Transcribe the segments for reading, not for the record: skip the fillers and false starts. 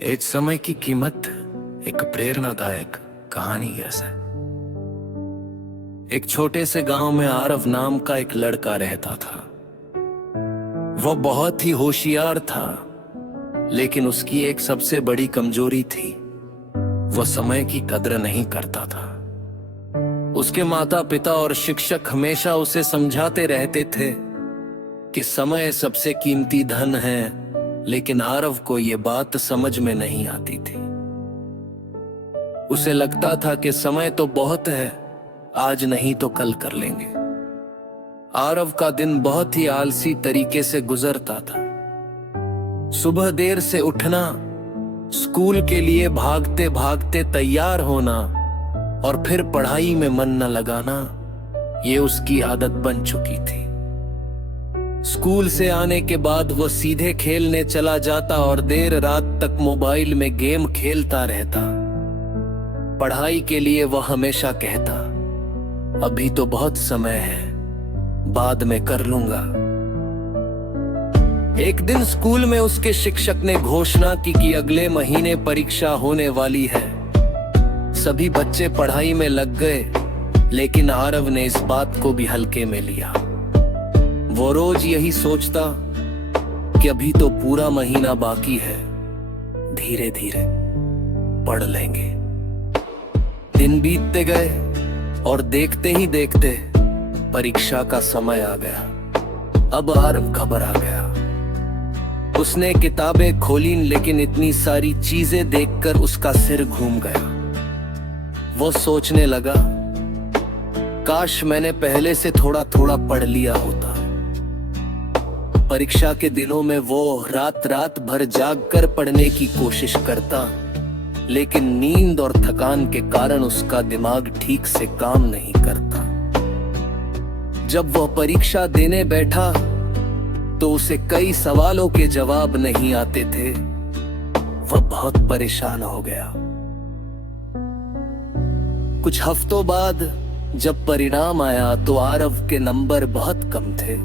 एक समय की कीमत एक प्रेरणादायक कहानी जैसा है। एक छोटे से गांव में आरव नाम का एक लड़का रहता था। वो बहुत ही होशियार था, लेकिन उसकी एक सबसे बड़ी कमजोरी थी। वो समय की कद्र नहीं करता था। उसके माता पिता और शिक्षक हमेशा उसे समझाते रहते थे कि समय सबसे कीमती धन है, लेकिन आरव को ये बात समझ में नहीं आती थी। उसे लगता था कि समय तो बहुत है, आज नहीं तो कल कर लेंगे। आरव का दिन बहुत ही आलसी तरीके से गुजरता था। सुबह देर से उठना, स्कूल के लिए भागते भागते तैयार होना और फिर पढ़ाई में मन न लगाना, ये उसकी आदत बन चुकी थी। स्कूल से आने के बाद वो सीधे खेलने चला जाता और देर रात तक मोबाइल में गेम खेलता रहता। पढ़ाई के लिए वह हमेशा कहता, अभी तो बहुत समय है, बाद में कर लूंगा। एक दिन स्कूल में उसके शिक्षक ने घोषणा की कि अगले महीने परीक्षा होने वाली है। सभी बच्चे पढ़ाई में लग गए, लेकिन आरव ने इस बात को भी हल्के में लिया। वो रोज यही सोचता कि अभी तो पूरा महीना बाकी है, धीरे धीरे पढ़ लेंगे। दिन बीतते गए और देखते ही देखते परीक्षा का समय आ गया। अब आरव घबरा गया। उसने किताबें खोली, लेकिन इतनी सारी चीजें देखकर उसका सिर घूम गया। वो सोचने लगा, काश मैंने पहले से थोड़ा थोड़ा पढ़ लिया होता। परीक्षा के दिनों में वो रात रात भर जागकर पढ़ने की कोशिश करता, लेकिन नींद और थकान के कारण उसका दिमाग ठीक से काम नहीं करता। जब वह परीक्षा देने बैठा तो उसे कई सवालों के जवाब नहीं आते थे। वह बहुत परेशान हो गया। कुछ हफ्तों बाद जब परिणाम आया तो आरव के नंबर बहुत कम थे।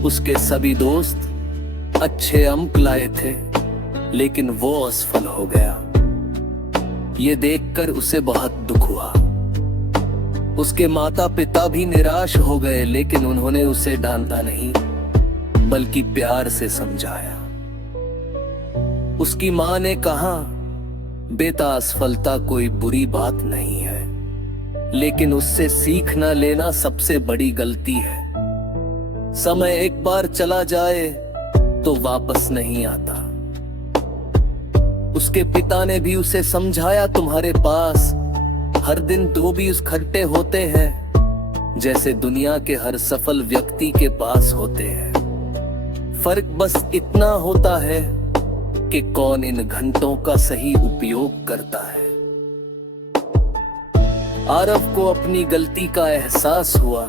उसके सभी दोस्त अच्छे अंक लाए थे, लेकिन वो असफल हो गया। ये देखकर उसे बहुत दुख हुआ। उसके माता पिता भी निराश हो गए, लेकिन उन्होंने उसे डांटा नहीं, बल्कि प्यार से समझाया। उसकी मां ने कहा, बेटा, असफलता कोई बुरी बात नहीं है, लेकिन उससे सीख न लेना सबसे बड़ी गलती है। समय एक बार चला जाए तो वापस नहीं आता। उसके पिता ने भी उसे समझाया, तुम्हारे पास हर दिन दो भी उस खट्टे होते हैं, जैसे दुनिया के हर सफल व्यक्ति के पास होते हैं। फर्क बस इतना होता है कि कौन इन घंटों का सही उपयोग करता है। आरव को अपनी गलती का एहसास हुआ।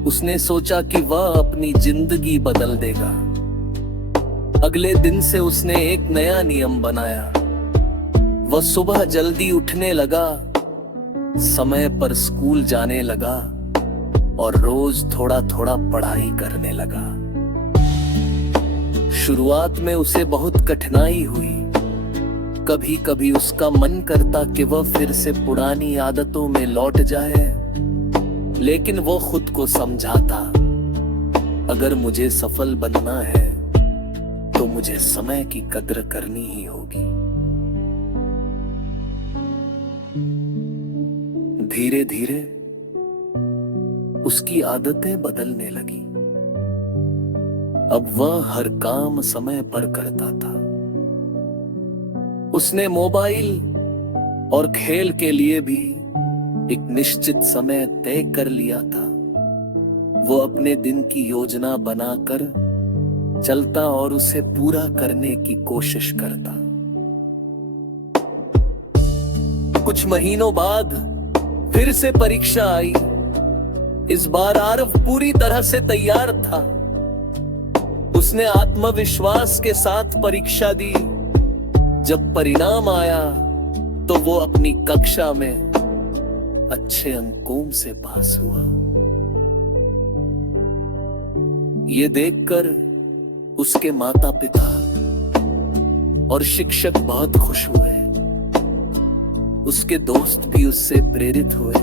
उसने सोचा कि वह अपनी जिंदगी बदल देगा। अगले दिन से उसने एक नया नियम बनाया। वह सुबह जल्दी उठने लगा, समय पर स्कूल जाने लगा और रोज थोड़ा थोड़ा पढ़ाई करने लगा। शुरुआत में उसे बहुत कठिनाई हुई। कभी कभी उसका मन करता कि वह फिर से पुरानी आदतों में लौट जाए, लेकिन वो खुद को समझाता, अगर मुझे सफल बनना है तो मुझे समय की कद्र करनी ही होगी। धीरे धीरे उसकी आदतें बदलने लगी। अब वह हर काम समय पर करता था। उसने मोबाइल और खेल के लिए भी एक निश्चित समय तय कर लिया था। वो अपने दिन की योजना बनाकर चलता और उसे पूरा करने की कोशिश करता। कुछ महीनों बाद फिर से परीक्षा आई। इस बार आरव पूरी तरह से तैयार था। उसने आत्मविश्वास के साथ परीक्षा दी। जब परिणाम आया तो वो अपनी कक्षा में अच्छे अंकों से पास हुआ। ये देखकर उसके माता पिता और शिक्षक बहुत खुश हुए। उसके दोस्त भी उससे प्रेरित हुए।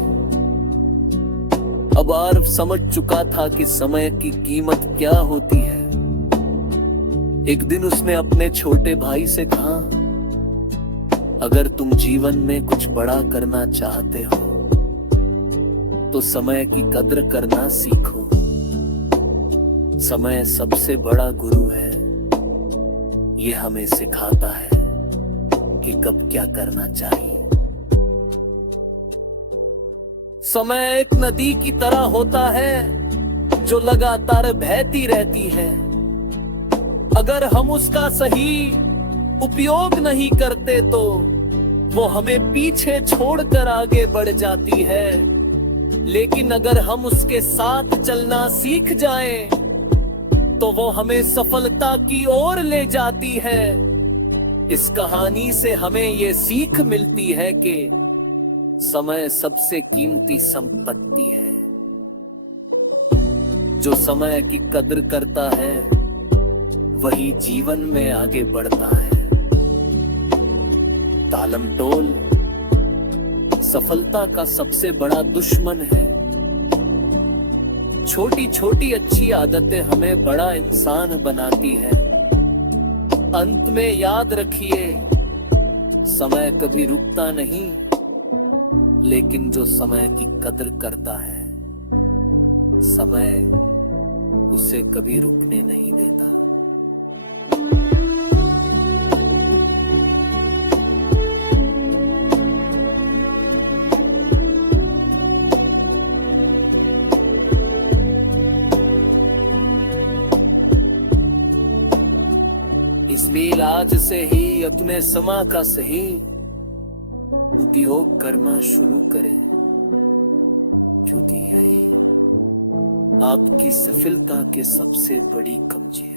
अब आरव समझ चुका था कि समय की कीमत क्या होती है। एक दिन उसने अपने छोटे भाई से कहा, अगर तुम जीवन में कुछ बड़ा करना चाहते हो तो समय की कद्र करना सीखो। समय सबसे बड़ा गुरु है। ये हमें सिखाता है कि कब क्या करना चाहिए। समय एक नदी की तरह होता है जो लगातार बहती रहती है। अगर हम उसका सही उपयोग नहीं करते तो वो हमें पीछे छोड़कर आगे बढ़ जाती है। लेकिन अगर हम उसके साथ चलना सीख जाएं, तो वो हमें सफलता की ओर ले जाती है। इस कहानी से हमें ये सीख मिलती है कि समय सबसे कीमती संपत्ति है। जो समय की कद्र करता है वही जीवन में आगे बढ़ता है। तालमटोल सफलता का सबसे बड़ा दुश्मन है। छोटी छोटी अच्छी आदतें हमें बड़ा इंसान बनाती है। अंत में याद रखिए, समय कभी रुकता नहीं, लेकिन जो समय की कद्र करता है, समय उसे कभी रुकने नहीं देता। इसलिए आज से ही अपने समय का सही उपयोग करना शुरू करें, क्योंकि यही आपकी सफलता की सबसे बड़ी कुंजी है।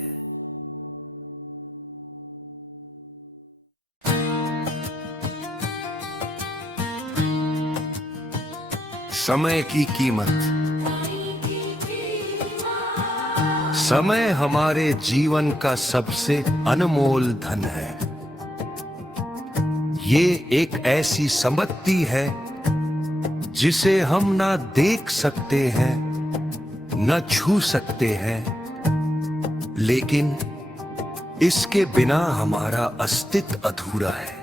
समय की कीमत। समय हमारे जीवन का सबसे अनमोल धन है। ये एक ऐसी संपत्ति है जिसे हम ना देख सकते हैं, न छू सकते हैं, लेकिन इसके बिना हमारा अस्तित्व अधूरा है।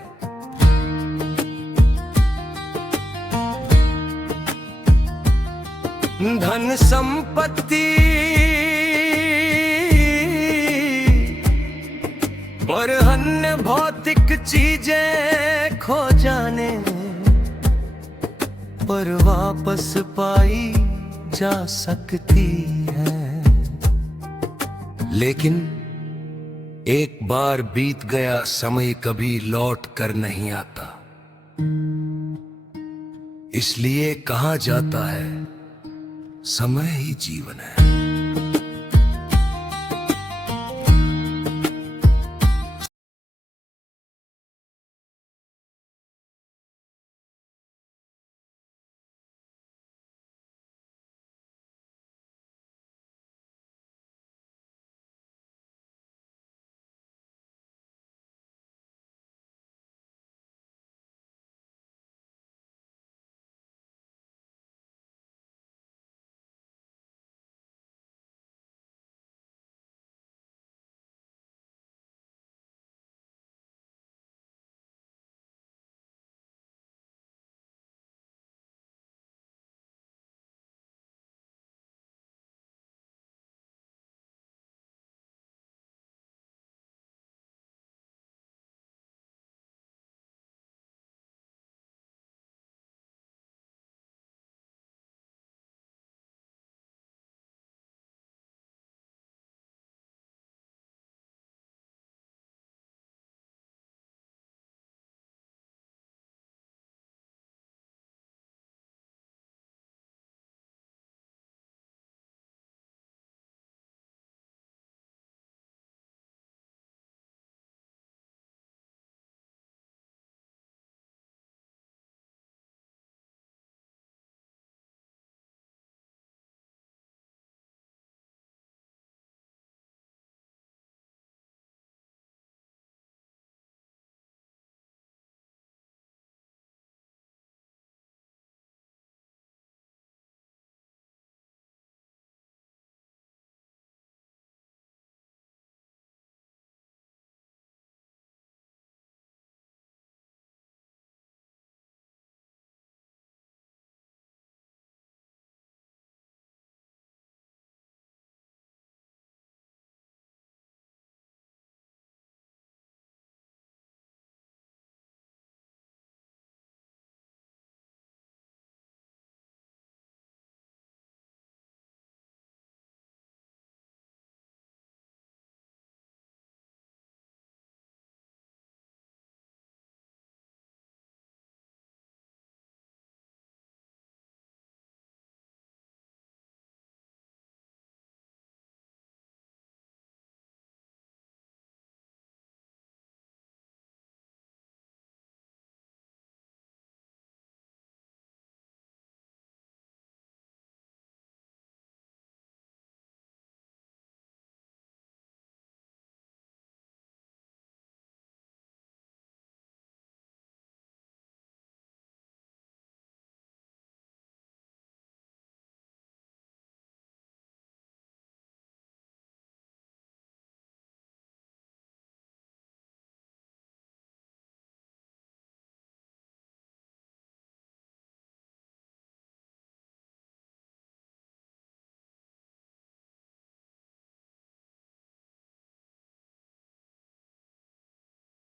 धन संपत्ति और अन्य भौतिक चीजें खो जाने पर वापस पाई जा सकती है, लेकिन एक बार बीत गया समय कभी लौट कर नहीं आता। इसलिए कहा जाता है, समय ही जीवन है।